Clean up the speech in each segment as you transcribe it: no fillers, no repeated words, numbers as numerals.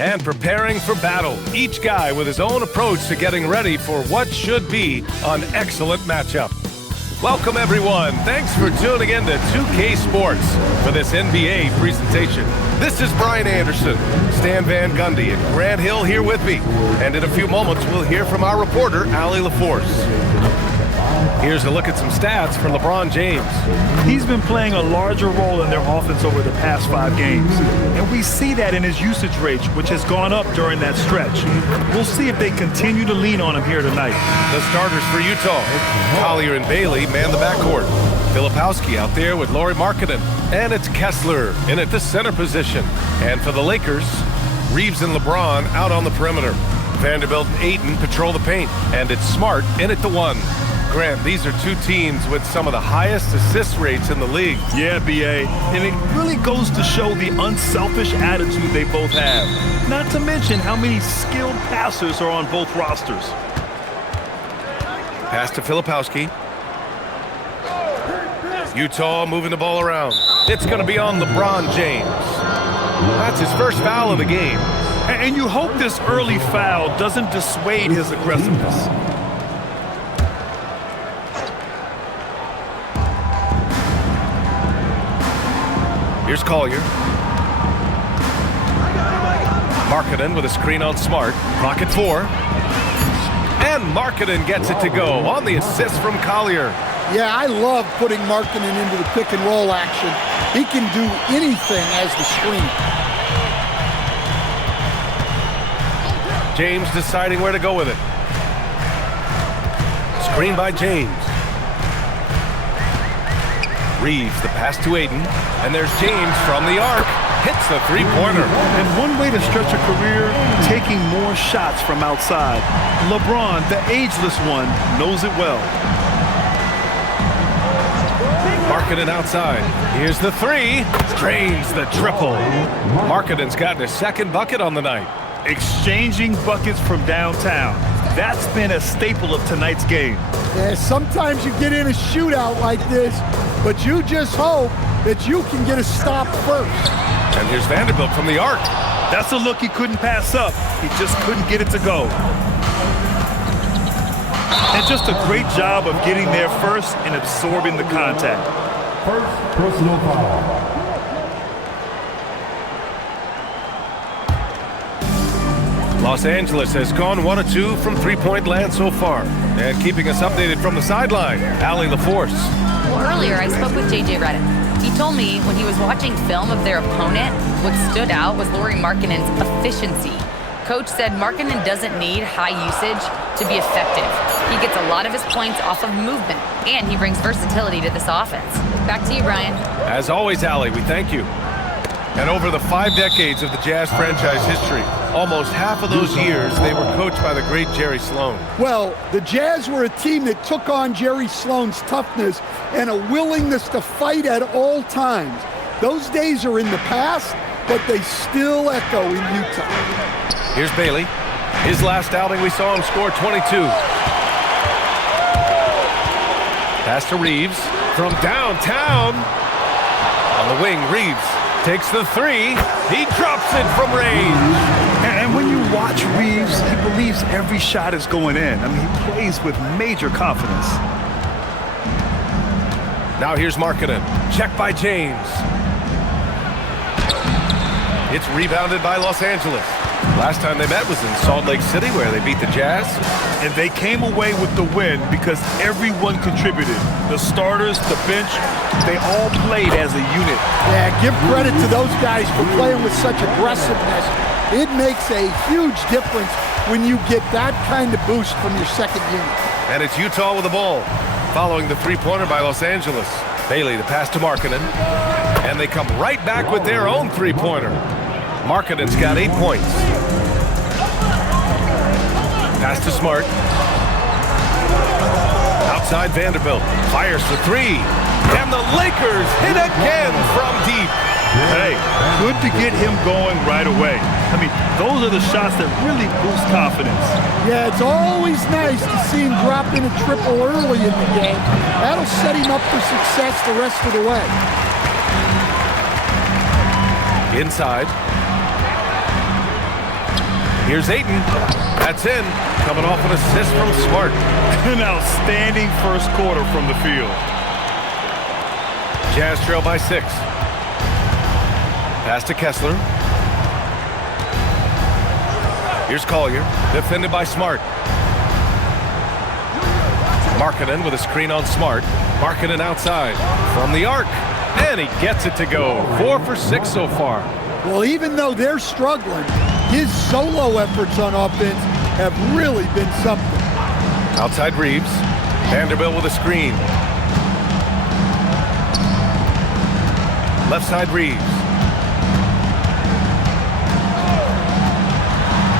and preparing for battle. Each guy with his own approach to getting ready for what should be an excellent matchup. Welcome, everyone. Thanks for tuning in to 2K Sports for this NBA presentation. This is Brian Anderson, Stan Van Gundy, and Grant Hill here with me. And in a few moments, we'll hear from our reporter, Allie LaForce. Here's a look at some stats for LeBron James. He's been playing a larger role in their offense over the past 5 games. And we see that in his usage rate, which has gone up during that stretch. We'll see if they continue to lean on him here tonight. The starters for Utah, Collier and Bailey man the backcourt. Filipowski out there with Lauri Markkanen. And it's Kessler in at the center position. And for the Lakers, Reeves and LeBron out on the perimeter. Vanderbilt and Ayton patrol the paint. And it's Smart in at the 1. Grant, these are two teams with some of the highest assist rates in the league. Yeah, B.A., and it really goes to show the unselfish attitude they both have. Not to mention how many skilled passers are on both rosters. Pass to Filipowski. Utah moving the ball around. It's going to be on LeBron James. That's his first foul of the game. And you hope this early foul doesn't dissuade his aggressiveness. Here's Collier. Markkanen with a screen on Smart. Clock at 4. And Markkanen gets it to go on the assist from Collier. Yeah, I love putting Markkanen into the pick and roll action. He can do anything as the screen. James deciding where to go with it. Screen by James. Reeves, the pass to Ayton, and there's James from the arc. Hits the three-pointer. And one way to stretch a career, taking more shots from outside. LeBron, the ageless one, knows it well. Markkanen outside. Here's the 3. Drains the triple. Markkanen's gotten his second bucket on the night. Exchanging buckets from downtown. That's been a staple of tonight's game. Yeah, sometimes you get in a shootout like this, but you just hope that you can get a stop first. And here's Vanderbilt from the arc. That's a look he couldn't pass up. He just couldn't get it to go. And just a great job of getting there first and absorbing the contact. First personal foul. Los Angeles has gone 1 of 2 from three-point land so far. And keeping us updated from the sideline, Allie LaForce. Well, earlier I spoke with J.J. Redick. He told me when he was watching film of their opponent, what stood out was Lauri Markkanen's efficiency. Coach said Markkanen doesn't need high usage to be effective. He gets a lot of his points off of movement, and he brings versatility to this offense. Back to you, Brian. As always, Allie, we thank you. And over the 5 decades of the Jazz franchise history, almost half of those years, they were coached by the great Jerry Sloan. Well, the Jazz were a team that took on Jerry Sloan's toughness and a willingness to fight at all times. Those days are in the past, but they still echo in Utah. Here's Bailey. His last outing, we saw him score 22. Pass to Reeves from downtown. On the wing, Reeves takes the 3. He drops it from range. And when you watch Reeves, he believes every shot is going in. I mean, he plays with major confidence. Now here's Markkanen. Check by James. It's rebounded by Los Angeles. Last time they met was in Salt Lake City, where they beat the Jazz. And they came away with the win because everyone contributed. The starters, the bench, they all played as a unit. Yeah, give credit to those guys for playing with such aggressiveness. It makes a huge difference when you get that kind of boost from your second unit. And it's Utah with the ball, following the three-pointer by Los Angeles. Bailey, the pass to Markkanen. And they come right back with their own three-pointer. Markkanen's got 8 points. Pass to Smart. Outside Vanderbilt. Fires for 3. And the Lakers hit again from deep. Hey, good to get him going right away. I mean, those are the shots that really boost confidence. Yeah, it's always nice to see him drop in a triple early in the game. That'll set him up for success the rest of the way. Inside. Here's Ayton. That's in. Coming off an assist from Smart. An outstanding first quarter from the field. Jazz trail by 6. Pass to Kessler. Here's Collier. Defended by Smart. Markkanen with a screen on Smart. Markkanen outside from the arc. And he gets it to go. 4 for 6 so far. Well, even though they're struggling, his solo efforts on offense have really been something. Outside Reeves. Vanderbilt with a screen. Left side Reeves.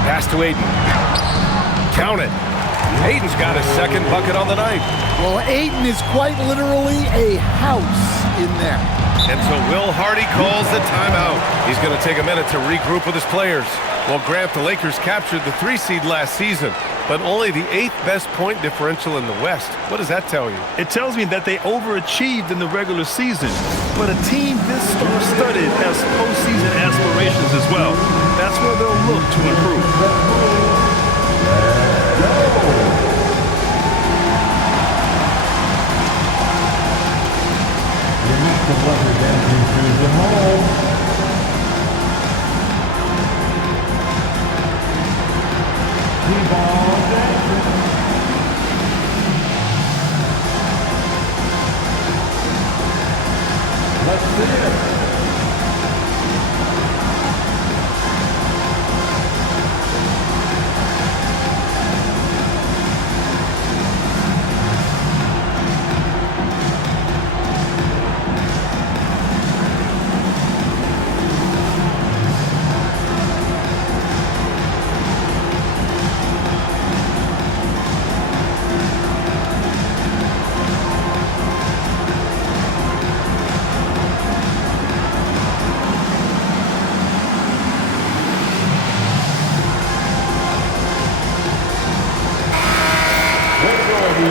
Pass to Ayton. Count it. Ayton's got his second bucket on the night. Well, Ayton is quite literally a house in there. And so Will Hardy calls the timeout. He's going to take a minute to regroup with his players. Well, Grant, the Lakers captured the 3 seed last season, but only the 8th best point differential in the West. What does that tell you? It tells me that they overachieved in the regular season, but a team this star-studded has postseason aspirations as well. That's where they'll look to improve. Let's see it.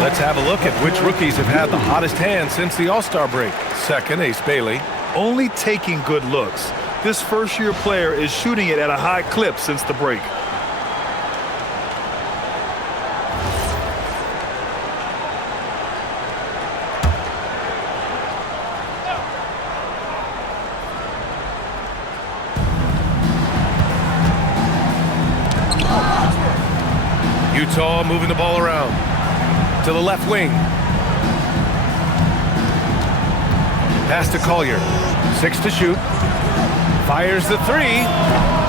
Let's have a look at which rookies have had the hottest hand since the All-Star break. Second, Ace Bailey. Only taking good looks. This first-year player is shooting it at a high clip since the break. Utah moving the ball around to the left wing. Pass to Collier. 6 to shoot. Fires the 3.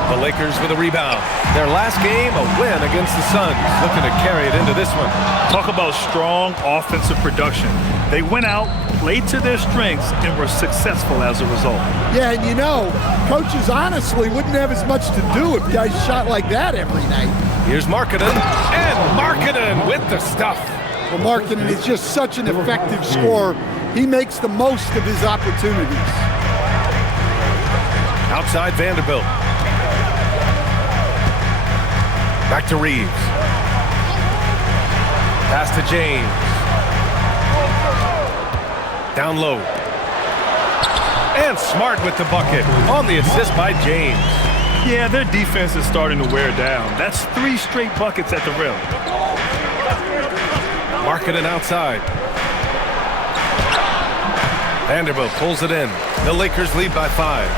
The Lakers with a rebound. Their last game, a win against the Suns. Looking to carry it into this one. Talk about strong offensive production. They went out, played to their strengths, and were successful as a result. Yeah, and you know, coaches honestly wouldn't have as much to do if guys shot like that every night. Here's Markkanen, and Markkanen with the stuff. Well, Markkanen is just such an effective scorer. He makes the most of his opportunities. Outside Vanderbilt. Back to Reeves. Pass to James. Down low. And Smart with the bucket on the assist by James. Yeah, their defense is starting to wear down. That's 3 straight buckets at the rim. Markkanen outside. Vanderbilt pulls it in. The Lakers lead by 5.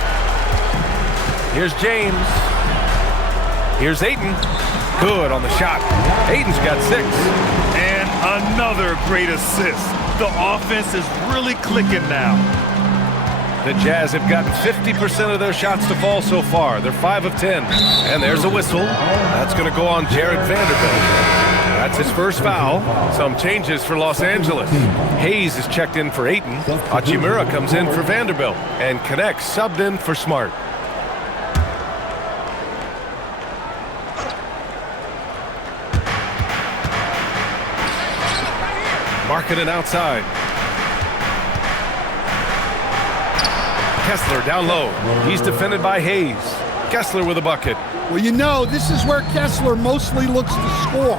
Here's James. Here's Ayton. Good on the shot. Ayton's got 6. And another great assist. The offense is really clicking now. The Jazz have gotten 50% of their shots to fall so far. They're 5 of 10. And there's a whistle. That's going to go on Jared Vanderbilt. That's his first foul. Some changes for Los Angeles. Hayes is checked in for Ayton. Hachimura comes in for Vanderbilt. And Connects subbed in for Smart. Markkanen outside. Kessler down low. He's defended by Hayes. Kessler with a bucket. Well, you know, this is where Kessler mostly looks to score.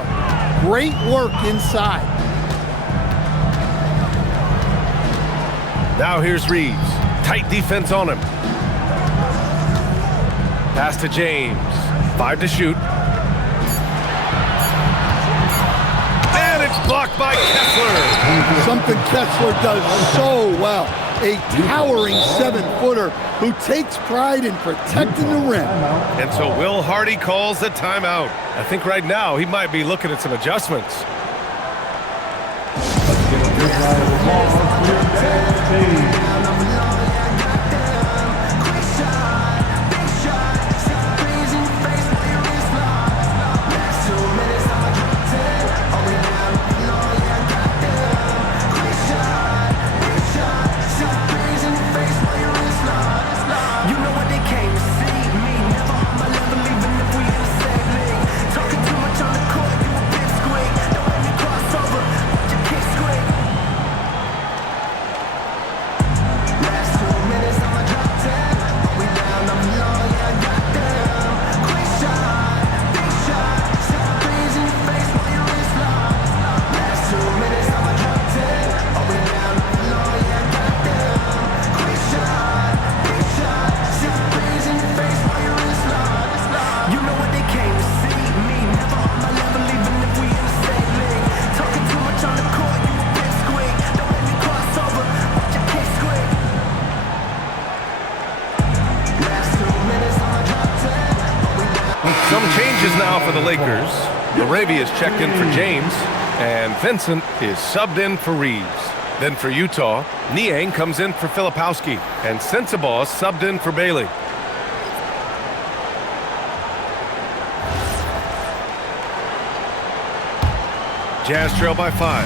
Great work inside. Now here's Reeves. Tight defense on him. Pass to James. 5 to shoot. Blocked by Kessler. Something Kessler does so well. A towering 7-footer who takes pride in protecting the rim. And so Will Hardy calls the timeout. I think right now he might be looking at some adjustments. Let's get a good round of applause for your dad, Some changes now for the Lakers. Laravia is checked in for James, and Vincent is subbed in for Reeves. Then for Utah, Niang comes in for Filipowski, and Sensabaugh is subbed in for Bailey. Jazz trail by 5.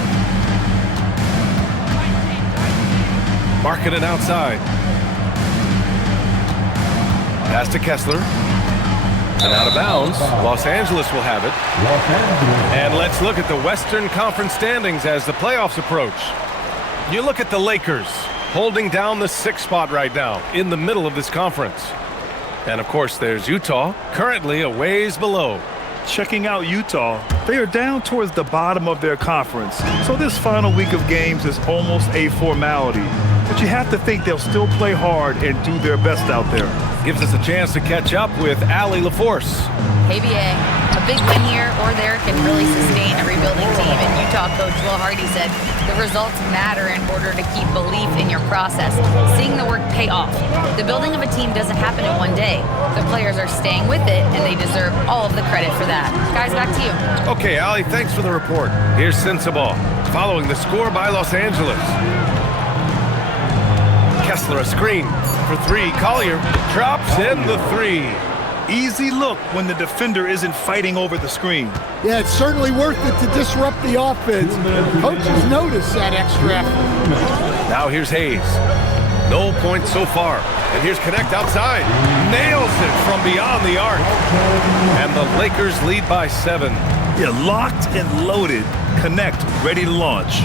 Markkanen outside. Pass to Kessler. And out of bounds. Los Angeles will have it. And let's look at the Western Conference standings as the playoffs approach. You look at the Lakers holding down the 6th spot right now in the middle of this conference. And of course there's Utah, currently a ways below. Checking out Utah, they are down towards the bottom of their conference. So this final week of games is almost a formality. But you have to think they'll still play hard and do their best out there. Gives us a chance to catch up with Allie LaForce. Hey, BA. A big win here or there can really sustain a rebuilding team. And Utah coach Will Hardy said the results matter in order to keep belief in your process. Seeing the work pay off. The building of a team doesn't happen in one day. The players are staying with it, and they deserve all of the credit for that. Guys, back to you. Okay, Allie, thanks for the report. Here's Sensabaugh, following the score by Los Angeles. Kessler a screen for 3. Collier drops in the 3. Easy look when the defender isn't fighting over the screen. Yeah, it's certainly worth it to disrupt the offense. Coaches notice that extra effort. Now here's Hayes. No points so far. And here's Connect outside. Nails it from beyond the arc. And the Lakers lead by 7. Yeah, locked and loaded. Connect, ready to launch.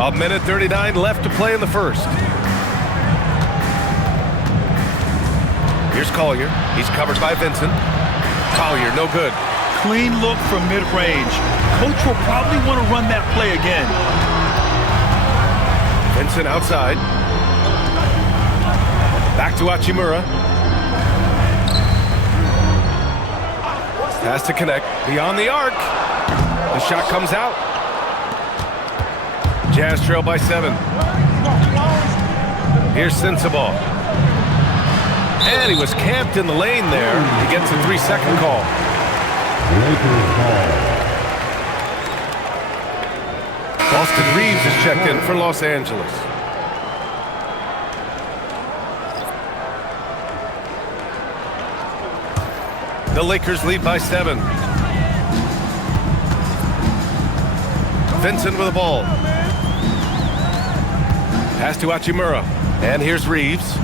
A minute 39 left to play in the first. Here's Collier. He's covered by Vincent. Collier, no good. Clean look from mid-range. Coach will probably want to run that play again. Vincent outside. Back to Hachimura. Pass to Connect. Beyond the arc. The shot comes out. Jazz trail by 7. Here's Sensabaugh. And he was camped in the lane there. He gets a 3-second call. Austin Reeves is checked in for Los Angeles. The Lakers lead by 7. Vincent with the ball. Pass to Hachimura. And here's Reeves.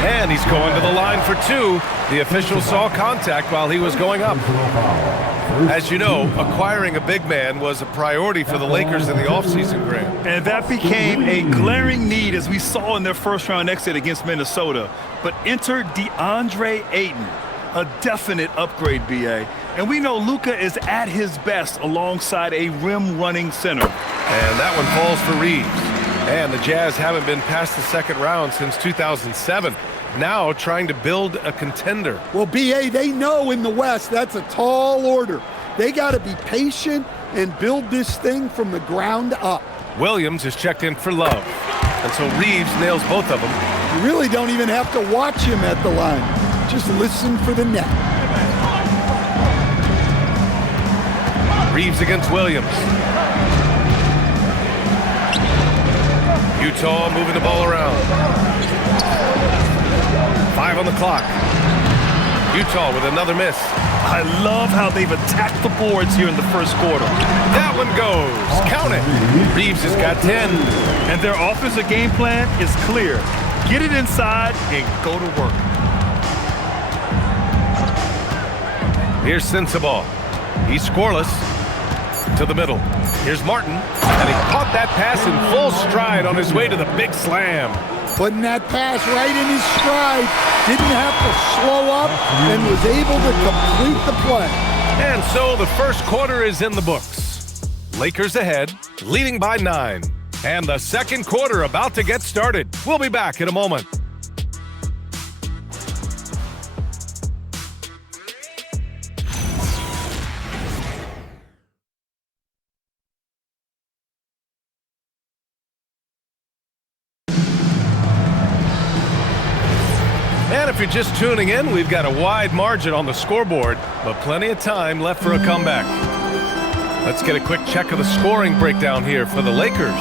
And he's going to the line for 2. The official saw contact while he was going up. As you know, acquiring a big man was a priority for the Lakers in the offseason, Grant. And that became a glaring need as we saw in their first-round exit against Minnesota. But enter DeAndre Ayton, a definite upgrade, BA. And we know Luka is at his best alongside a rim-running center. And that one falls for Reeves. And the Jazz haven't been past the second round since 2007. Now trying to build a contender. Well, B.A., they know in the West that's a tall order. They got to be patient and build this thing from the ground up. Williams is checked in for Love. And so Reeves nails both of them. You really don't even have to watch him at the line. Just listen for the net. Reeves against Williams. Utah moving the ball around. 5 on the clock. Utah with another miss. I love how they've attacked the boards here in the first quarter. That one goes. Count it. Reeves has got 10. And their offensive game plan is clear. Get it inside and go to work. Here's Sensabaugh. He's scoreless. To the middle. Here's Martin. And he caught that pass in full stride on his way to the big slam. Putting that pass right in his stride. Didn't have to slow up and was able to complete the play. And so the first quarter is in the books. Lakers ahead, leading by 9. And the second quarter about to get started. We'll be back in a moment. And if you're just tuning in, we've got a wide margin on the scoreboard, but plenty of time left for a comeback. Let's get a quick check of the scoring breakdown here for the Lakers.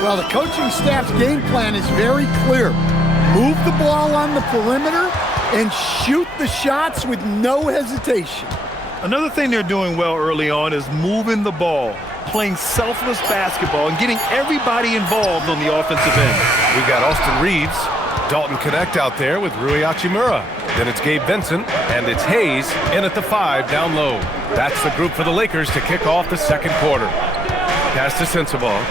Well, the coaching staff's game plan is very clear. Move the ball on the perimeter and shoot the shots with no hesitation. Another thing they're doing well early on is moving the ball, playing selfless basketball, and getting everybody involved on the offensive end. We've got Austin Reeves, Dalton Connect out there with Rui Hachimura. Then it's Gabe Vincent, and it's Hayes in at the 5 down low. That's the group for the Lakers to kick off the second quarter. Pass to Sensabaugh.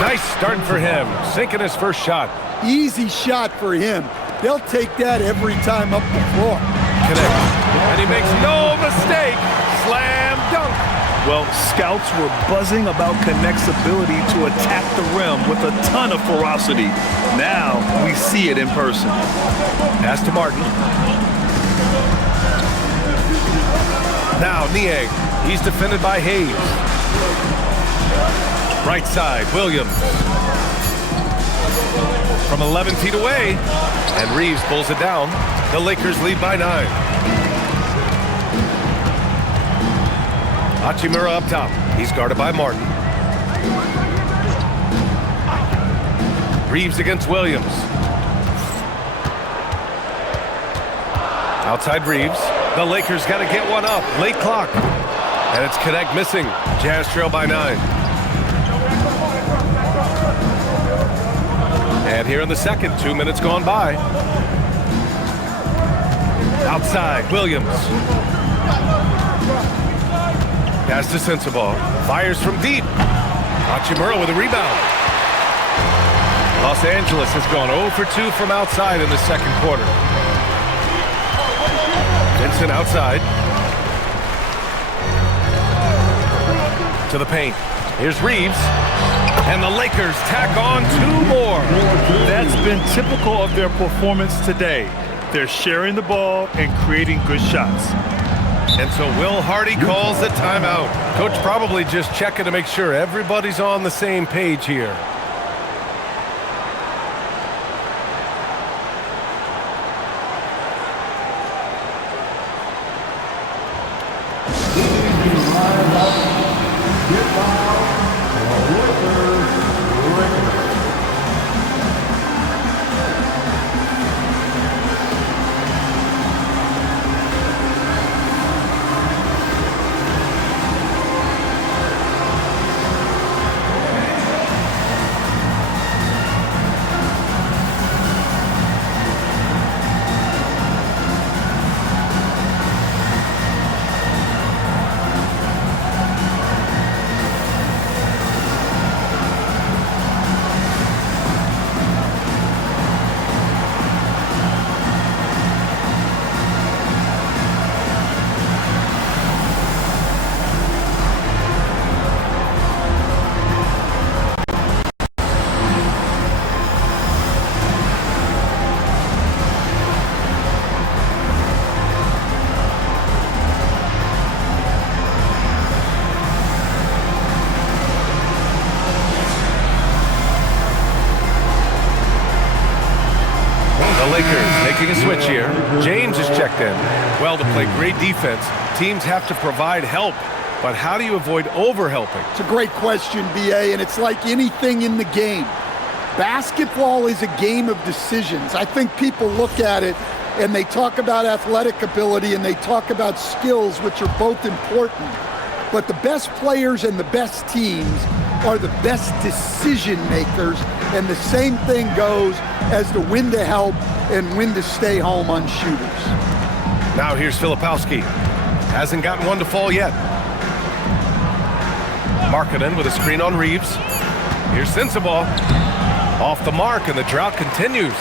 Nice start for him, sinking his first shot. Easy shot for him. They'll take that every time up the floor. Connect, and he makes no mistake. Slam dunk. Well, scouts were buzzing about Connect's ability to attack the rim with a ton of ferocity. Now we see it in person. Pass to Martin. Now Niang. He's defended by Hayes. Right side, Williams. From 11 feet away. And Reeves pulls it down. The Lakers lead by 9. Hachimura up top. He's guarded by Martin. Reeves against Williams. Outside Reeves. The Lakers got to get one up. Late clock. And it's Connect missing. Jazz trail by 9. And here in the second, 2 minutes gone by. Outside, Williams. Pass to Sensabaugh. Fires from deep. Hachimura with a rebound. Los Angeles has gone 0 for 2 from outside in the second quarter. Vincent outside. To the paint. Here's Reeves. And the Lakers tack on 2 more. That's been typical of their performance today. They're sharing the ball and creating good shots. And so Will Hardy calls the timeout. Coach probably just checking to make sure everybody's on the same page here. The Lakers making a switch here. James is checked in. Well, to play great defense, teams have to provide help. But how do you avoid overhelping? It's a great question, B.A., and it's like anything in the game. Basketball is a game of decisions. I think people look at it and they talk about athletic ability and they talk about skills, which are both important. But the best players and the best teams are the best decision makers, and the same thing goes as to when to help and when to stay home on shooters. Now here's Filipowski. Hasn't gotten one to fall yet. Markkanen with a screen on Reeves. Here's Sensabaugh. Off the mark, and the drought continues.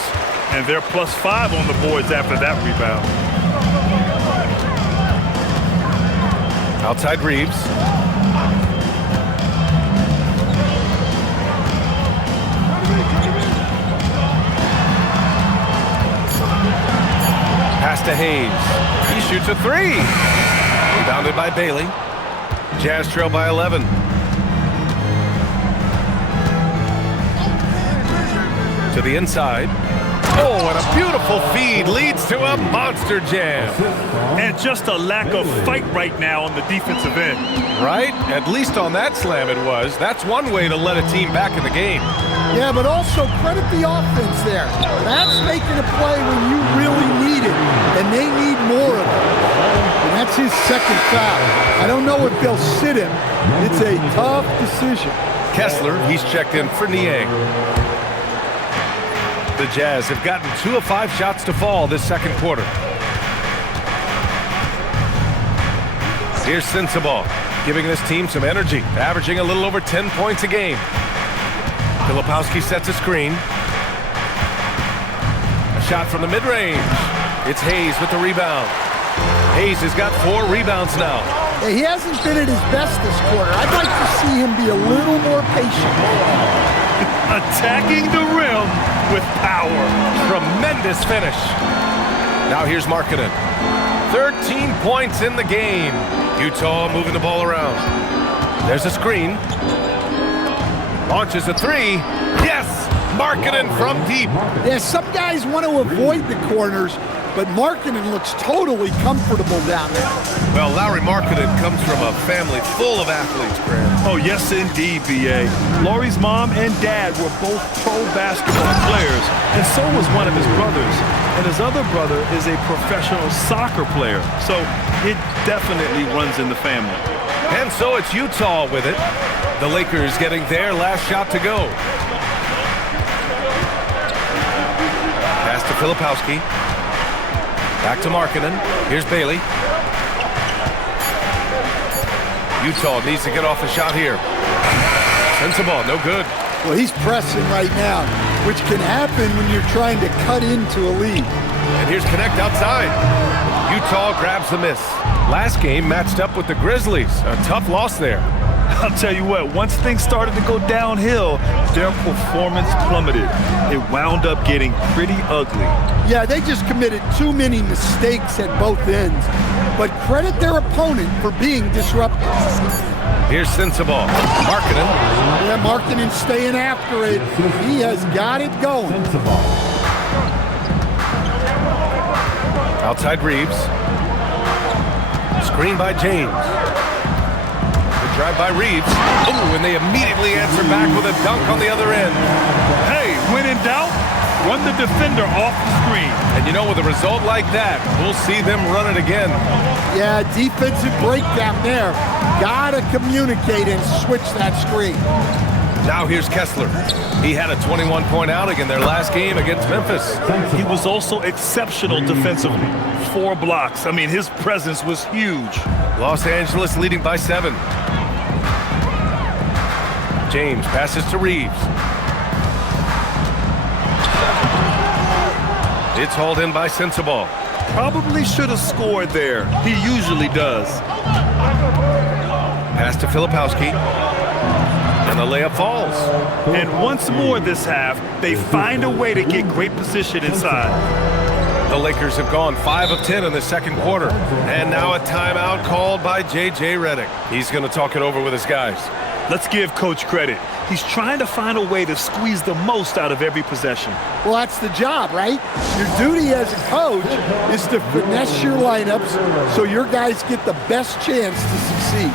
And they're +5 on the boards after that rebound. Outside Reeves. Pass to Hayes. He shoots a 3. Rebounded by Bailey. Jazz trail by 11. To the inside. Oh, and a beautiful feed leads to a monster jam. And just a lack of fight right now on the defensive end. Right? At least on that slam it was. That's one way to let a team back in the game. Yeah, but also credit the offense there. That's making a play when you really need it, and they need more of it. And that's his second foul. I don't know if they'll sit him. It's a tough decision. Kessler, he's checked in for Niang. The Jazz have gotten 2 of 5 shots to fall this second quarter. Here's Sensabaugh, giving this team some energy, averaging a little over 10 points a game. Filipowski sets a screen. A shot from the mid-range. It's Hayes with the rebound. Hayes has got 4 rebounds now. He hasn't been at his best this quarter. I'd like to see him be a little more patient. Attacking the rim with power. Tremendous finish. Now here's Markkanen. 13 points in the game. Utah moving the ball around. There's a screen. Launches a 3. Yes! Markkanen from deep. Yeah, some guys want to avoid the corners, but Markkanen looks totally comfortable down there. Well, Lauri Markkanen comes from a family full of athletes, Grant. Oh, yes, indeed, B.A. Lauri's mom and dad were both pro basketball players, and so was one of his brothers. And his other brother is a professional soccer player, so it definitely runs in the family. And so it's Utah with it. The Lakers getting their last shot to go. Pass to Filipowski. Back to Markkanen. Here's Bailey. Utah needs to get off a shot here. Sensabaugh, no good. Well, he's pressing right now, which can happen when you're trying to cut into a lead. And here's Connect outside. Utah grabs the miss. Last game matched up with the Grizzlies. A tough loss there. I'll tell you what, once things started to go downhill, their performance plummeted. It wound up getting pretty ugly. Yeah, they just committed too many mistakes at both ends. But credit their opponent for being disruptive. Here's Sensabaugh. Markkanen. Yeah, Markkanen staying after it. He has got it going. Outside Reeves. Screen by James. Good drive by Reeves. Ooh, and they immediately answer back with a dunk on the other end. Hey, when in doubt, run the defender off the screen. And you know, with a result like that, we'll see them run it again. Yeah, defensive breakdown there. Gotta communicate and switch that screen. Now here's Kessler. He had a 21-point outing in their last game against Memphis. He was also exceptional defensively. 4 blocks. I mean, his presence was huge. Los Angeles leading by 7. James passes to Reeves. It's hauled in by Sensabaugh. Probably should have scored there. He usually does. Pass to Filipowski. And the layup falls. And once more this half, they find a way to get great position inside. The Lakers have gone 5 of 10 in the second quarter. And now a timeout called by J.J. Redick. He's going to talk it over with his guys. Let's give Coach credit. He's trying to find a way to squeeze the most out of every possession. Well, that's the job, right? Your duty as a coach is to finesse your lineups so your guys get the best chance to succeed.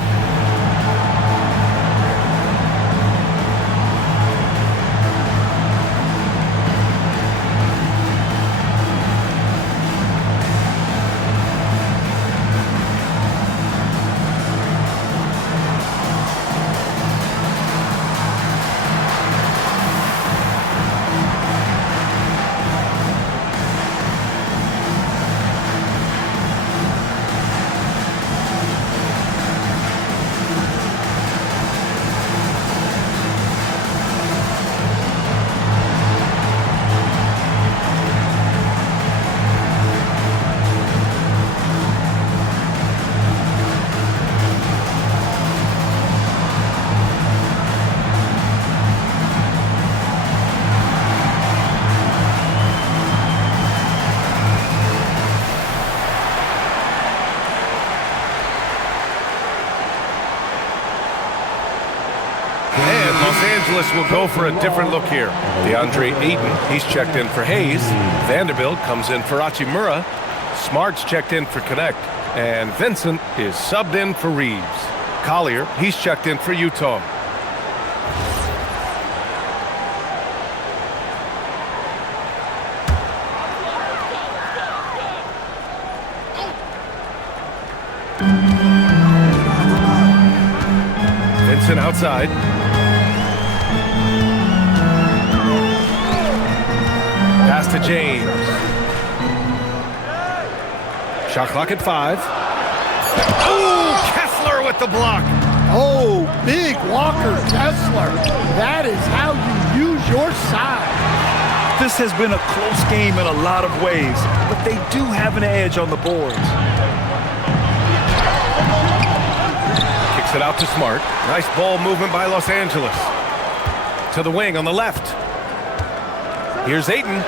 Will go for a different look here. DeAndre Ayton, he's checked in for Hayes. Vanderbilt comes in for Hachimura. Smart's checked in for Connect. And Vincent is subbed in for Reeves. Collier, he's checked in for Utah. Vincent outside. Pass to James. Shot clock at 5. Oh, Kessler with the block. Oh, big Walker Kessler. That is how you use your size. This has been a close game in a lot of ways, but they do have an edge on the boards. Kicks it out to Smart. Nice ball movement by Los Angeles. To the wing on the left. Here's Ayton.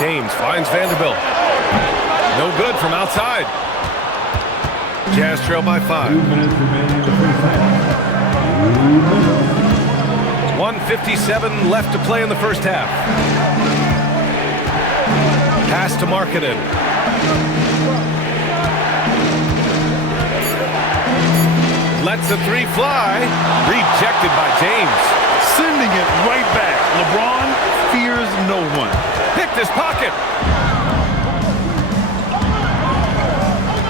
James finds Vanderbilt. No good from outside. Jazz trail by 5. 1:57 left to play in the first half. Pass to Markkanen. Lets the 3 fly. Rejected by James. Sending it right back. LeBron fears no one. Picked his pocket.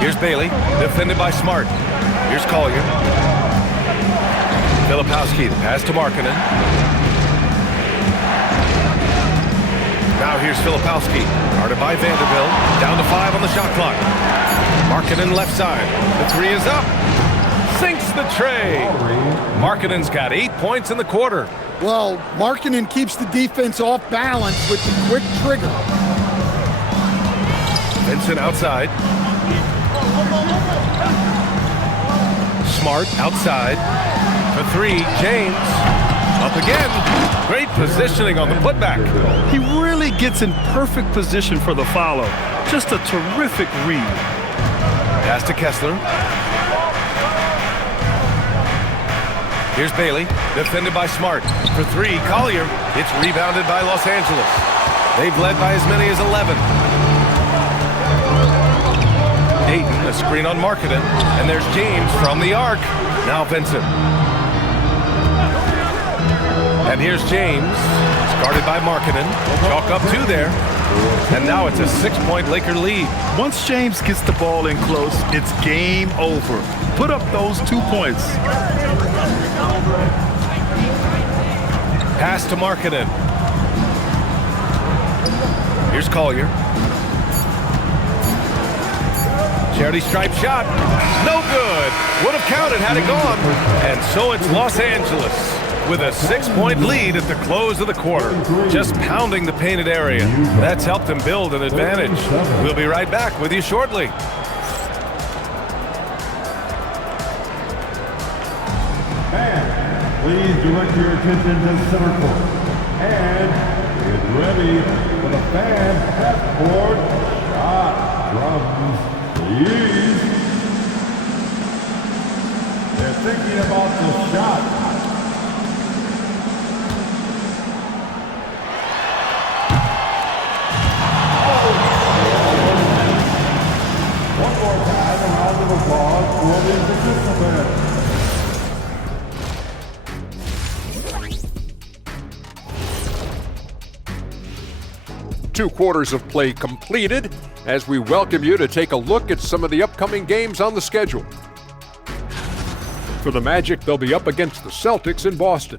Here's Bailey, defended by Smart. Here's Collier. Filipowski, the pass to Markkanen. Now here's Filipowski, guarded by Vanderbilt. Down to 5 on the shot clock. Markkanen left side. The 3 is up. Sinks the tray. Markkanen's got 8 points in the quarter. Well, Markkanen keeps the defense off balance with the quick trigger. Vincent outside. Smart outside. For 3, James. Up again. Great positioning on the putback. He really gets in perfect position for the follow. Just a terrific read. Pass to Kessler. Here's Bailey, defended by Smart. For 3, Collier. It's rebounded by Los Angeles. They've led by as many as 11. Ayton, a screen on Markkanen. And there's James from the arc. Now Vincent. And here's James. It's guarded by Markkanen. Chalk up 2 there. And now it's a 6-point Laker lead. Once James gets the ball in close, it's game over. Put up those 2 points. Pass to Markkanen. Here's Collier. Charity stripe shot. No good. Would have counted had it gone. And so it's Los Angeles with a 6-point lead at the close of the quarter. Just pounding the painted area. That's helped them build an advantage. We'll be right back with you shortly. Please direct your attention to center court. And get ready for the fan half-court shot. Drums, please. It's thinking about the shot. One more time, a round of applause for the participants. Two quarters of play completed as we welcome you to take a look at some of the upcoming games on the schedule. For the Magic, they'll be up against the Celtics in Boston.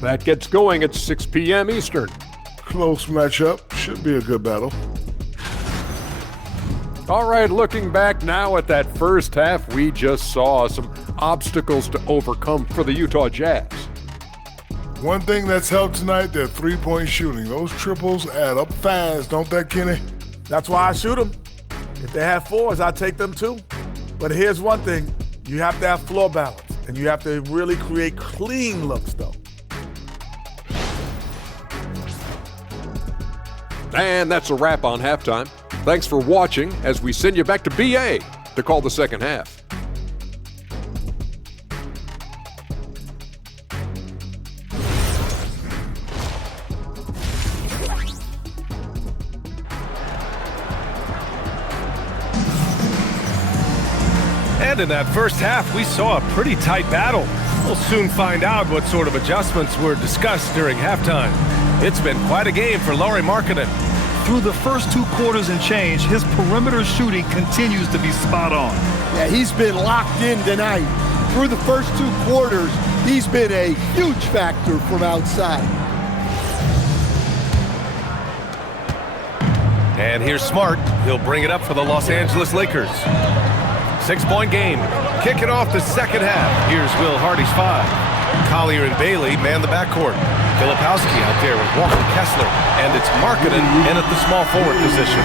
That gets going at 6 p.m. Eastern. Close matchup. Should be a good battle. All right, looking back now at that first half, we just saw some obstacles to overcome for the Utah Jazz. One thing that's helped tonight, their three-point shooting. Those triples add up fast, don't they, Kenny? That's why I shoot them. If they have fours, I take them too. But here's one thing. You have to have floor balance, and you have to really create clean looks, though. And that's a wrap on halftime. Thanks for watching as we send you back to BA to call the second half. And in that first half, we saw a pretty tight battle. We'll soon find out what sort of adjustments were discussed during halftime. It's been quite a game for Lauri Markkanen. Through the first 2 quarters and change, his perimeter shooting continues to be spot on. Yeah, he's been locked in tonight. Through the first 2 quarters, he's been a huge factor from outside. And here's Smart. He'll bring it up for the Los Angeles Lakers. 6-point game. Kicking off the second half. Here's Will Hardy's 5. Collier and Bailey man the backcourt. Filipowski out there with Walker Kessler. And it's Markkanen in at the small forward position.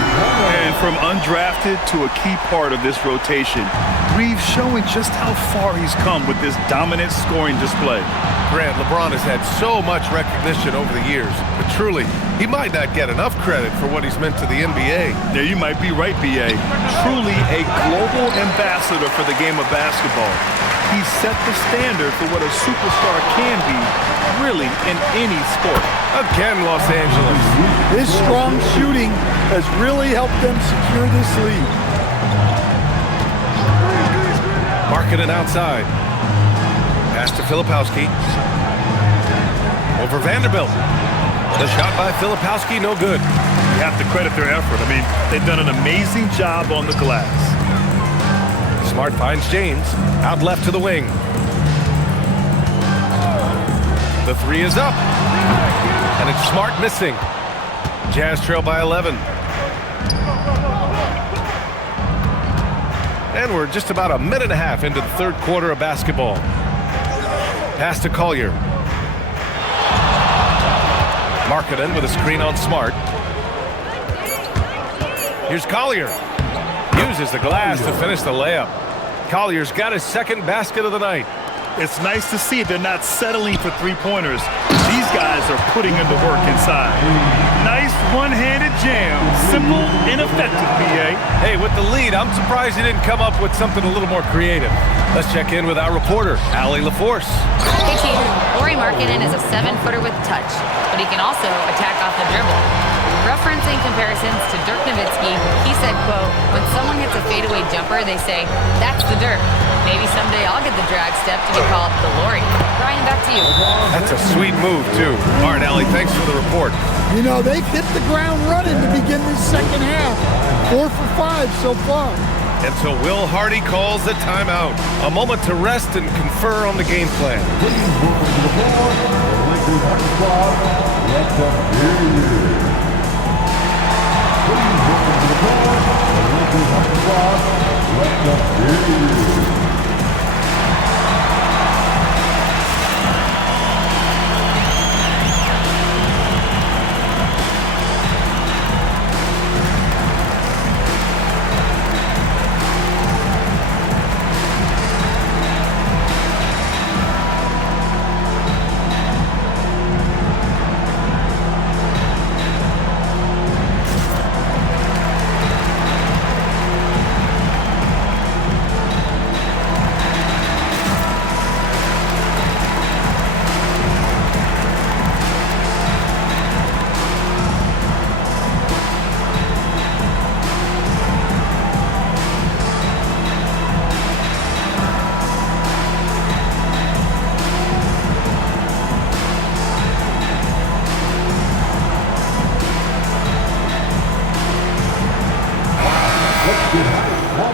And from undrafted to a key part of this rotation, Reeves showing just how far he's come with this dominant scoring display. Grant, LeBron has had so much recognition over the years, but truly, he might not get enough credit for what he's meant to the NBA. Yeah, you might be right, B.A. Truly a global ambassador for the game of basketball. He set the standard for what a superstar can be, really, in any sport. Again, Los Angeles. His strong shooting has really helped them secure this lead. Markkanen outside. Pass to Filipowski. Over Vanderbilt. The shot by Filipowski, no good. You have to credit their effort. I mean, they've done an amazing job on the glass. Smart finds James. Out left to the wing. The 3 is up. And it's Smart missing. Jazz trail by 11. And we're just about a minute and a half into the third quarter of basketball. Pass to Collier. Markkanen with a screen on Smart. Here's Collier. Uses the glass to finish the layup. Collier's got his second basket of the night. It's nice to see they're not settling for three-pointers. These guys are putting in the work inside. Nice one-handed jam. Simple and effective, B.A. Hey, with the lead, I'm surprised he didn't come up with something a little more creative. Let's check in with our reporter, Allie LaForce. Hey team, Lauri Markkanen is a 7-footer with touch, but he can also attack off the dribble. Referencing comparisons to Dirk Nowitzki, he said, quote, when someone hits a fadeaway jumper, they say, that's the Dirk. Maybe someday I'll get the drag step to be called the Lauri. Brian, back to you. That's a sweet move, too. All right, Allie, thanks for the report. You know, they've hit the ground running to begin this second half. 4 for 5 so far. And so Will Hardy calls the timeout. A moment to rest and confer on the game plan. Please welcome to the floor, the Lakers hot squad, let them hear you. Please welcome to the floor, the Lakers hot squad, let them hear you.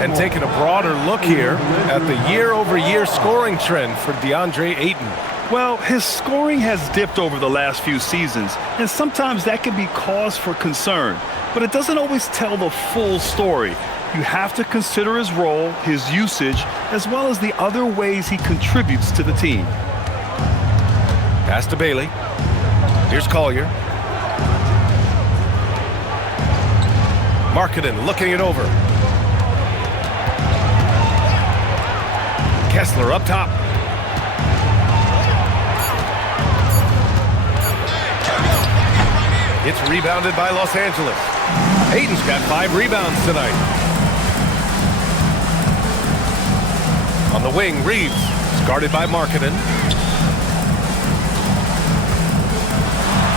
And taking a broader look here at the year-over-year scoring trend for DeAndre Ayton. Well, his scoring has dipped over the last few seasons, and sometimes that can be cause for concern. But it doesn't always tell the full story. You have to consider his role, his usage, as well as the other ways he contributes to the team. Pass to Bailey. Here's Collier. Markkanen looking it over. Kessler up top. It's rebounded by Los Angeles. Ayton's got 5 rebounds tonight. On the wing, Reeves. It's guarded by Markkanen.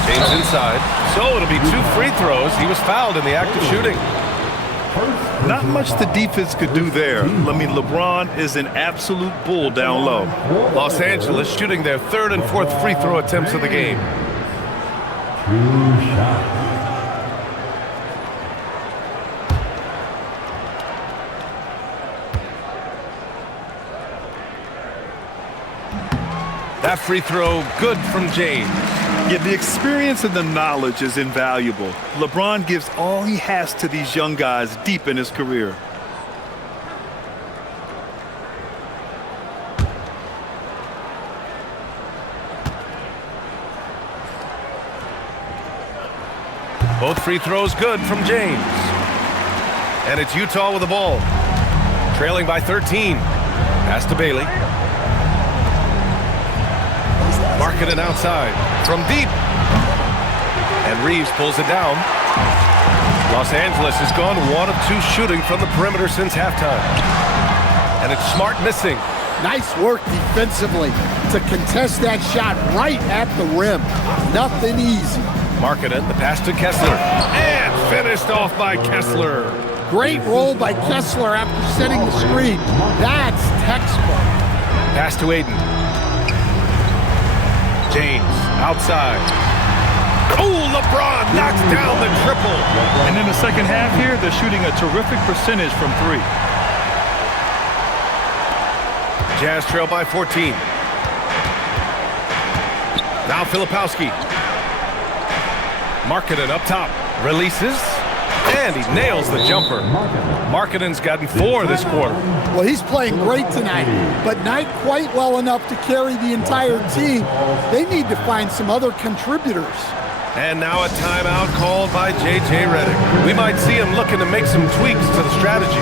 James inside. So it'll be 2 free throws. He was fouled in the act of shooting. Not much the defense could do there. I mean, LeBron is an absolute bull down low. Los Angeles shooting their 3rd and 4th free throw attempts of the game. 2 shots. That free throw good from James. Yeah, the experience and the knowledge is invaluable. LeBron gives all he has to these young guys deep in his career. Both free throws good from James. And it's Utah with the ball. Trailing by 13. Pass to Bailey. Markkanen outside from deep. And Reeves pulls it down. Los Angeles has gone 1 of 2 shooting from the perimeter since halftime. And it's Smart missing. Nice work defensively to contest that shot right at the rim. Nothing easy. Markkanen, the pass to Kessler. And finished off by Kessler. Great roll by Kessler after setting the screen. That's textbook. Pass to Ayton. James outside. Oh, LeBron knocks down the triple. And in the second half here, they're shooting a terrific percentage from 3. Jazz trail by 14. Now Filipowski. Markkanen up top. Releases. And he nails the jumper. Markkanen's gotten 4 this quarter. Well, he's playing great tonight, but not quite well enough to carry the entire team. They need to find some other contributors. And now a timeout called by J.J. Redick. We might see him looking to make some tweaks to the strategy.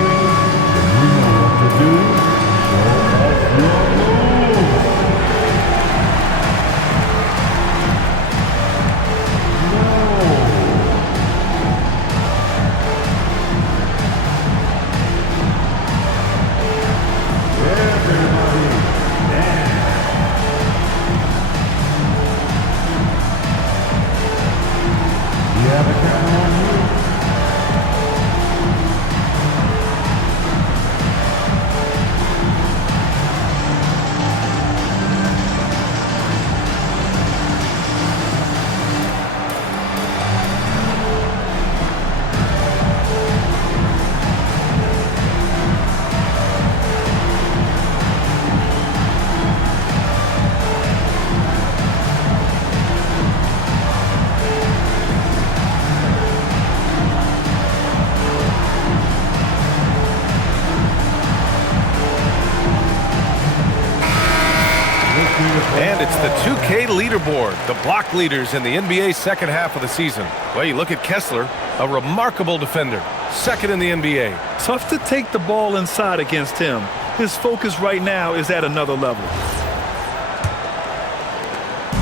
And it's the 2K leaderboard, the block leaders in the NBA second half of the season. Well, you look at Kessler, a remarkable defender, 2nd in the NBA. Tough to take the ball inside against him. His focus right now is at another level.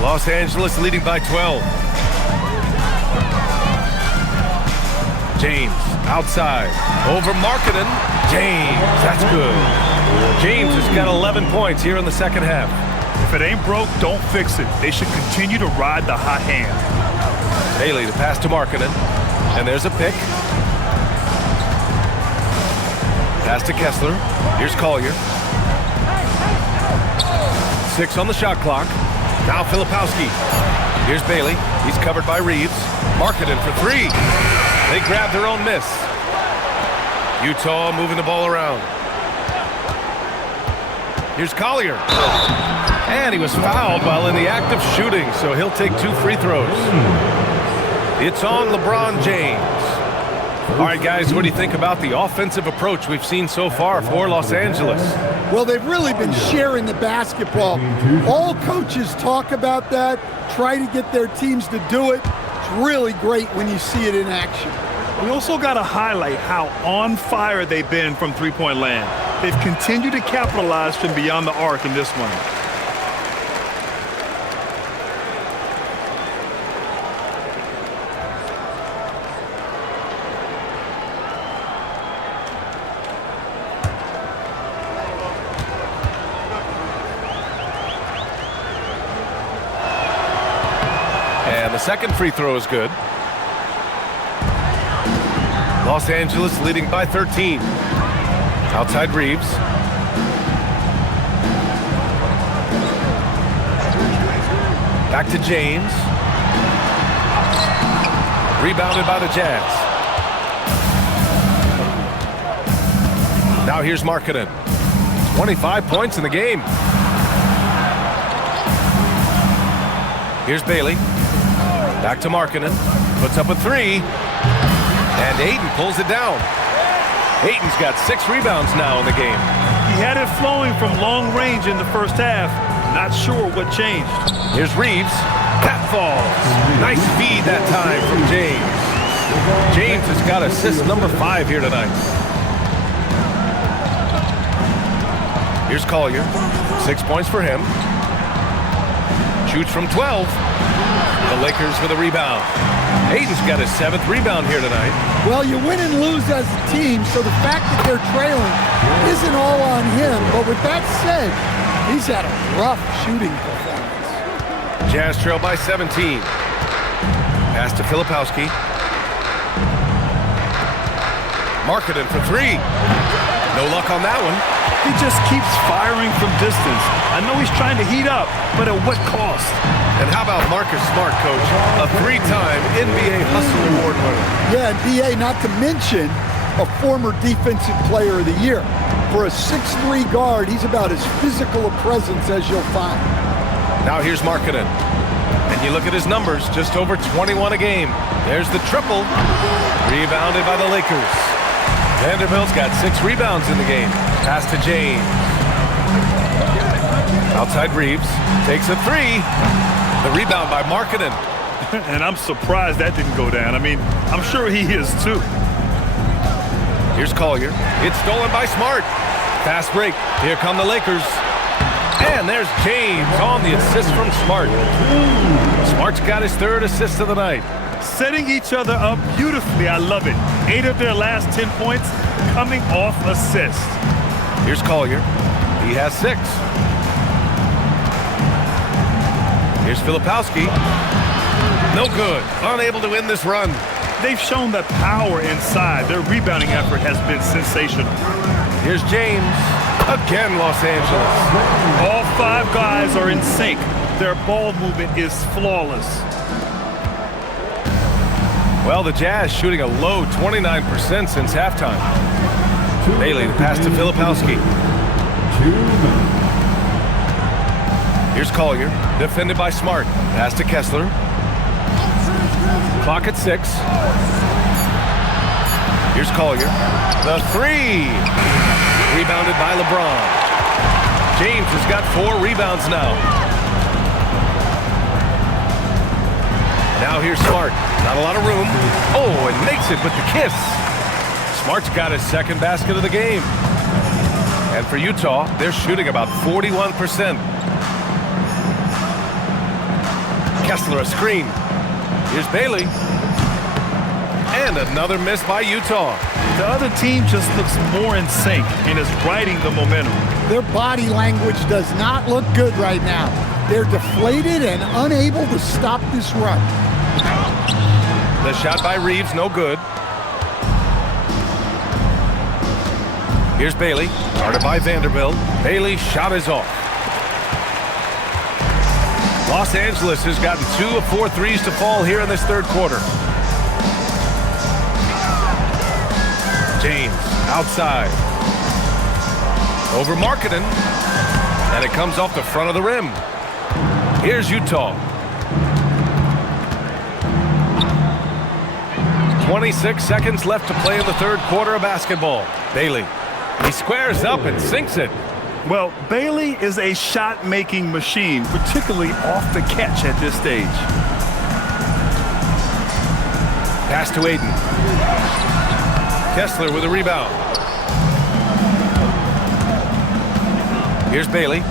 Los Angeles leading by 12. James outside, over Markkanen. James, that's good. James has got 11 points here in the second half. If it ain't broke, don't fix it. They should continue to ride the hot hand. Bailey, the pass to Markkanen. And there's a pick. Pass to Kessler. Here's Collier. 6 on the shot clock. Now Filipowski. Here's Bailey. He's covered by Reeves. Markkanen for 3. They grab their own miss. Utah moving the ball around. Here's Collier. And he was fouled while in the act of shooting, so he'll take 2 free throws. It's on LeBron James. All right, guys, what do you think about the offensive approach we've seen so far for Los Angeles? Well, they've really been sharing the basketball. All coaches talk about that, try to get their teams to do it. It's really great when you see it in action. We also got to highlight how on fire they've been from three-point land. They've continued to capitalize from beyond the arc in this one. And the second free throw is good. Los Angeles leading by 13. Outside Reeves. Back to James. Rebounded by the Jazz. Now here's Markkanen. 25 points in the game. Here's Bailey. Back to Markkanen. Puts up a 3. And Ayton pulls it down. Ayton's got 6 rebounds now in the game. He had it flowing from long range in the first half. Not sure what changed. Here's Reeves. That falls. Nice feed that time from James. James has got assist number 5 here tonight. Here's Collier. 6 points for him. Shoots from 12. The Lakers with a rebound. Ayton's got his 7th rebound here tonight. Well, you win and lose as a team, so the fact that they're trailing isn't all on him. But with that said, he's had a rough shooting performance. Jazz trail by 17. Pass to Filipowski. Markkanen for 3. No luck on that one. He just keeps firing from distance. I know he's trying to heat up, but at what cost? And how about Marcus Smart, coach? A 3-time NBA Hustle Award winner. Yeah, and BA, not to mention a former Defensive Player of the Year. For a 6'3" guard, he's about as physical a presence as you'll find. Now here's Markkanen. And you look at his numbers, just over 21 a game. There's the triple. Rebounded by the Lakers. Vanderbilt's got 6 rebounds in the game. Pass to James. Outside Reeves. Takes a 3. The rebound by Markkanen. And I'm surprised that didn't go down. I mean, I'm sure he is too. Here's Collier. It's stolen by Smart. Fast break. Here come the Lakers. And there's James on the assist from Smart. Smart's got his 3rd assist of the night. Setting each other up beautifully. I love it. 8 of their last 10 points coming off assists. Here's Collier. He has 6. Here's Filipowski. No good. Unable to win this run. They've shown that power inside. Their rebounding effort has been sensational. Here's James. Again, Los Angeles. All 5 guys are in sync. Their ball movement is flawless. Well, the Jazz shooting a low 29% since halftime. Bailey, the pass to Filipowski. Here's Collier, defended by Smart. Pass to Kessler. Clock at 6. Here's Collier. The 3. Rebounded by LeBron. James has got 4 rebounds now. Now here's Smart. Not a lot of room. Oh, and makes it with the kiss. Smart's got his 2nd basket of the game. And for Utah, they're shooting about 41%. Kessler a screen. Here's Bailey. And another miss by Utah. The other team just looks more in sync and is riding the momentum. Their body language does not look good right now. They're deflated and unable to stop this run. The shot by Reeves, no good. Here's Bailey, guarded by Vanderbilt. Bailey's shot is off. Los Angeles has gotten 2 of 4 threes to fall here in this 3rd quarter. James Outside. Over Markkanen. And it comes off the front of the rim. Here's Utah. 26 seconds left to play in the third quarter of basketball. Bailey. He squares up and sinks it. Well, Bailey is a shot-making machine, particularly off the catch at this stage. Pass to Aiden. Kessler with a rebound. Here's Bailey.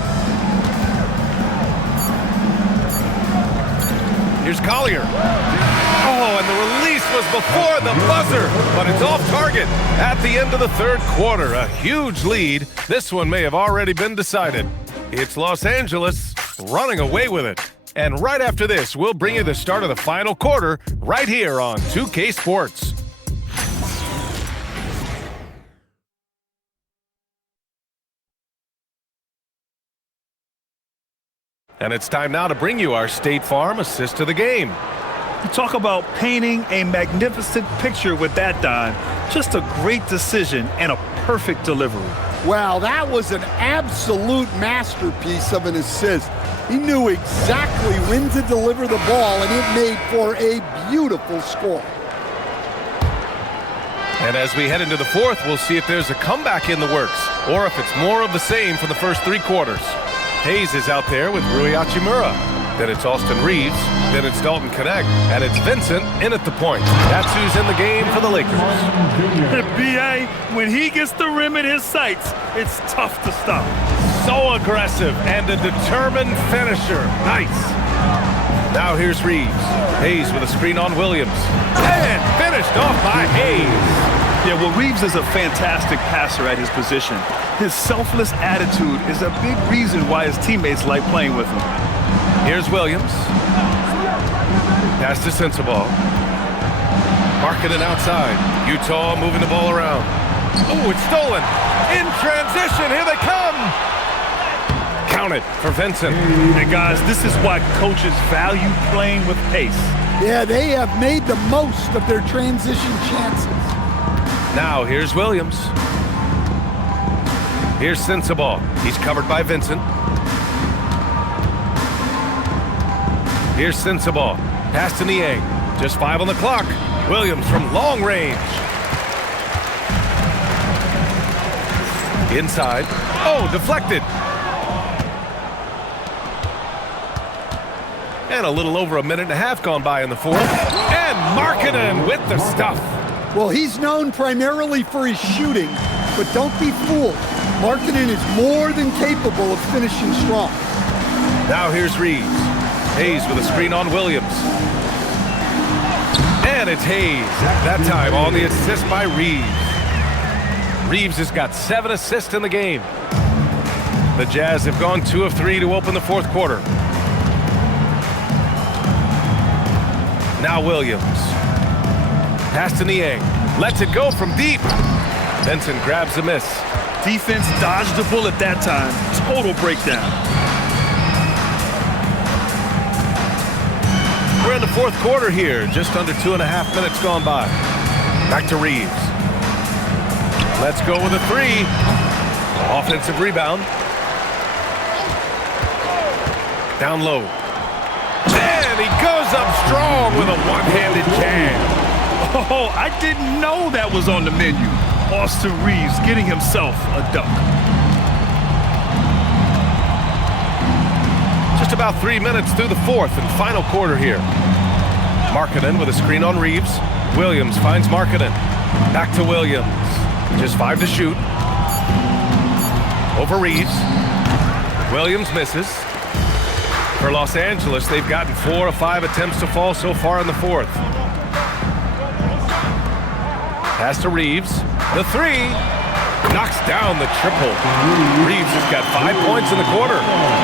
Here's Collier. Oh, and the release was before the buzzer, but it's off target at the end of the third quarter. A huge lead. This one may have already been decided. It's Los Angeles running away with it. And right after this, we'll bring you the start of the final quarter right here on 2K Sports. And it's time now to bring you our State Farm assist to the game. You talk about painting a magnificent picture with that dime. Just a great decision and a perfect delivery. Wow, that was an absolute masterpiece of an assist. He knew exactly when to deliver the ball, and it made for a beautiful score. And as we head into the fourth, we'll see if there's a comeback in the works, or if it's more of the same for the first three quarters. Hayes is out there with Rui Hachimura. Then it's Austin Reeves. Then it's Dalton Connect. And it's Vincent in at the point. That's who's in the game for the Lakers. B.A., when he gets the rim in his sights, it's tough to stop. So aggressive and a determined finisher. Nice. Now here's Reeves. Hayes with a screen on Williams. And finished off by Hayes. Yeah, well, Reeves is a fantastic passer at his position. His selfless attitude is a big reason why his teammates like playing with him. Here's Williams. Pass to Sensabaugh. Markkanen outside. Utah moving the ball around. Oh, it's stolen. In transition, here they come. Count it for Vincent. And guys, this is why coaches value playing with pace. Yeah, they have made the most of their transition chances. Now here's Williams. Here's Sensabaugh. He's covered by Vincent. Here's Sensabaugh. Pass to Niang. Just 5 on the clock. Williams from long range. Inside. Oh, deflected. And a little over a minute and a half gone by in the fourth. And Markkanen with the stuff. Well, he's known primarily for his shooting, but don't be fooled. Markkanen is more than capable of finishing strong. Now here's Reeves. Hayes with a screen on Williams. And it's Hayes. That time on the assist by Reeves. Reeves has got 7 assists in the game. The Jazz have gone 2 of 3 to open the fourth quarter. Now Williams. Pass to Niang. Lets it go from deep. Benson grabs the miss. Defense dodged the bullet that time. Total breakdown. We're in the fourth quarter here. Just under 2.5 minutes gone by. Back to Reeves. Let's go with a 3. Offensive rebound. Down low. And he goes up strong with a one-handed jam. Oh, I didn't know that was on the menu. Austin Reeves getting himself a dunk. Just about 3 minutes through the fourth and final quarter here. Markkanen with a screen on Reeves. Williams finds Markkanen. Back to Williams. Just 5 to shoot. Over Reeves. Williams misses. For Los Angeles, they've gotten 4 of 5 attempts to fall so far in the fourth. Pass to Reeves. The 3 knocks down the triple. Reeves has got 5 points in the quarter.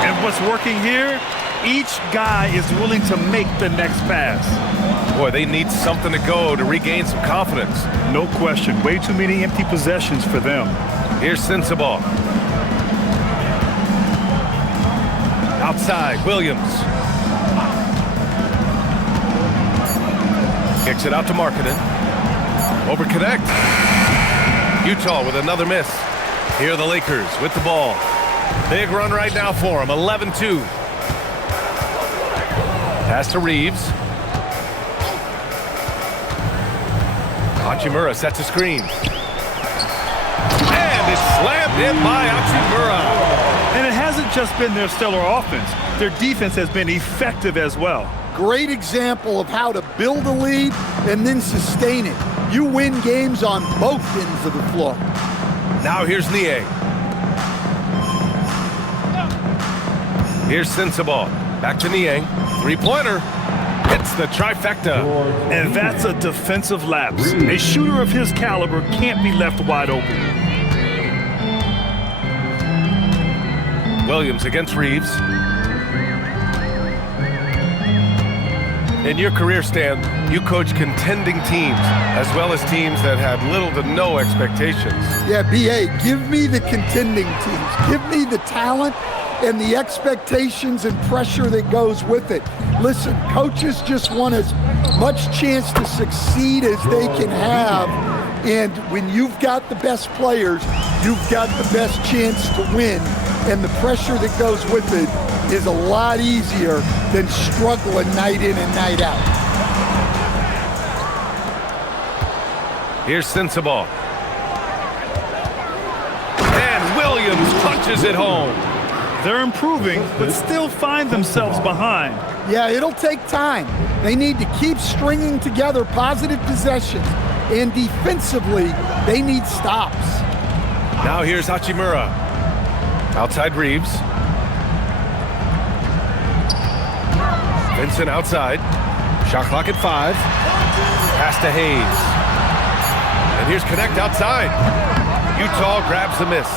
And what's working here? Each guy is willing to make the next pass. Boy, they need something to go to regain some confidence. No question. Way too many empty possessions for them. Here's Sensabaugh. Outside, Williams. Kicks it out to Markkanen. Over Connect. Utah with another miss. Here are the Lakers with the ball. Big run right now for them, 11-2. Pass to Reeves. Hachimura sets a screen. And it's slammed in by Hachimura. And it hasn't just been their stellar offense. Their defense has been effective as well. Great example of how to build a lead and then sustain it. You win games on both ends of the floor. Now here's Niang. Here's Sensabaugh. Back to Niang. Three-pointer. Hits the trifecta. And that's a defensive lapse. A shooter of his caliber can't be left wide open. Williams against Reeves. In your career, Stan, you coach contending teams as well as teams that had little to no expectations. Yeah, B.A., give me the contending teams. Give me the talent and the expectations and pressure that goes with it. Listen, coaches just want as much chance to succeed as they can have. And when you've got the best players, you've got the best chance to win. And the pressure that goes with it is a lot easier than struggling night in and night out. Here's Sensabaugh. And Williams punches it home. They're improving, but still find themselves behind. Yeah, it'll take time. They need to keep stringing together positive possessions. And defensively, they need stops. Now here's Hachimura. Outside Reeves. Vincent outside. Shot clock at 5. Pass to Hayes. And here's Connect outside. Utah grabs the miss.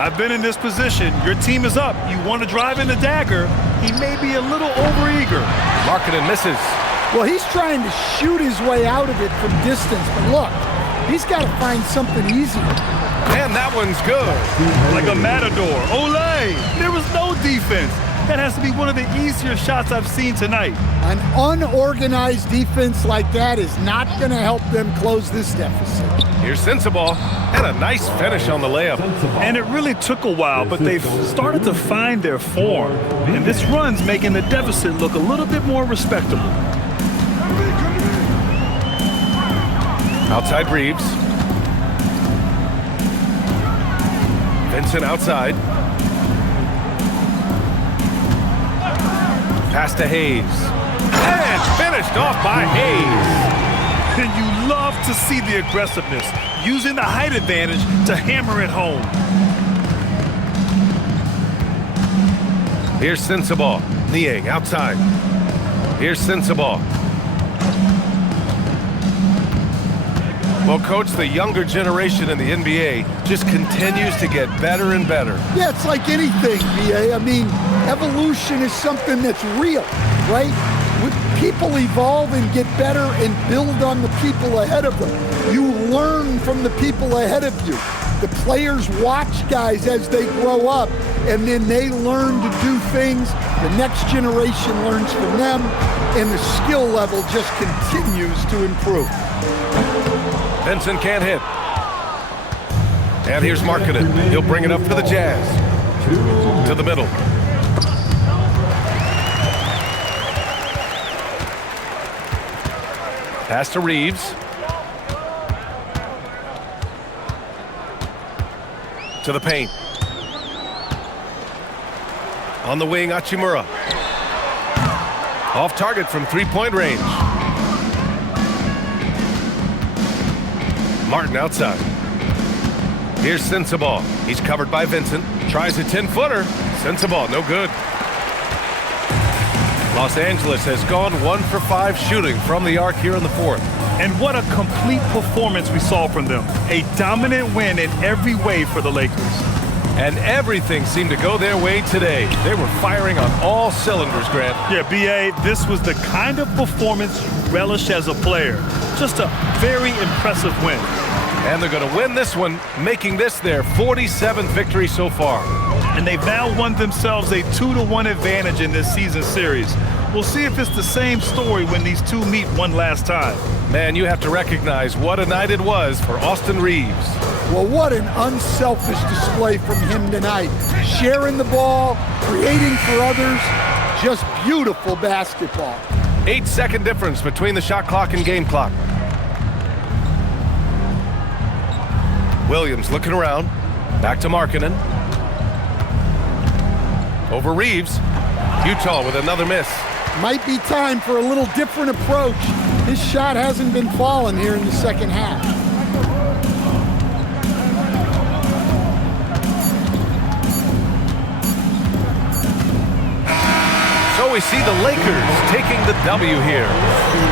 I've been in this position. Your team is up. You want to drive in the dagger. He may be a little overeager. Markkanen misses. Well, he's trying to shoot his way out of it from distance. But look, he's got to find something easier. And that one's good. Like a matador. Olay! There was no defense. That has to be one of the easier shots I've seen tonight. An unorganized defense like that is not going to help them close this deficit. Here's Sensabaugh, and a nice finish on the layup. And it really took a while, but they've started to find their form. And this run's making the deficit look a little bit more respectable. Outside Reeves. Vincent outside. Pass to Hayes. And finished off by Hayes. And you love to see the aggressiveness, using the height advantage to hammer it home. Here's Sensabaugh. Niang outside. Here's Sensabaugh. Well, Coach, the younger generation in the NBA just continues to get better and better. Yeah, it's like anything, B.A. I mean, evolution is something that's real, right? When people evolve and get better and build on the people ahead of them. You learn from the people ahead of you. The players watch guys as they grow up, and then they learn to do things. The next generation learns from them, and the skill level just continues to improve. Vincent can't hit. And here's Markkanen. He'll bring it up for the Jazz. To the middle. Pass to Reeves. To the paint. On the wing, Hachimura. Off target from three-point range. Martin outside. Here's Sensabaugh. He's covered by Vincent. Tries a 10-footer. Sensabaugh, no good. Los Angeles has gone 1 for 5 shooting from the arc here in the fourth. And what a complete performance we saw from them. A dominant win in every way for the Lakers. And everything seemed to go their way today. They were firing on all cylinders, Grant. Yeah, B.A., this was the kind of performance you relish as a player. Just a very impressive win. And they're going to win this one, making this their 47th victory so far. And they've now won themselves a 2-1 advantage in this season series. We'll see if it's the same story when these two meet one last time. Man, you have to recognize what a night it was for Austin Reeves. Well, what an unselfish display from him tonight. Sharing the ball, creating for others, just beautiful basketball. 8-second difference between the shot clock and game clock. Williams looking around. Back to Markkanen. Over Reeves. Utah with another miss. Might be time for a little different approach. His shot hasn't been falling here in the second half. So we see the Lakers taking the W here.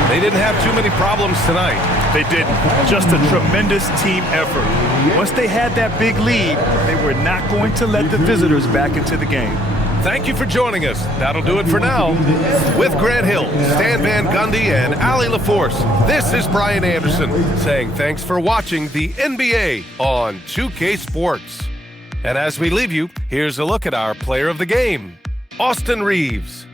They didn't have too many problems tonight. They didn't. Just a tremendous team effort. Once they had that big lead, they were not going to let the visitors back into the game. Thank you for joining us. That'll do it for now. With Grant Hill, Stan Van Gundy, and Allie LaForce, this is Brian Anderson saying thanks for watching the NBA on 2K Sports. And as we leave you, here's a look at our player of the game, Austin Reeves.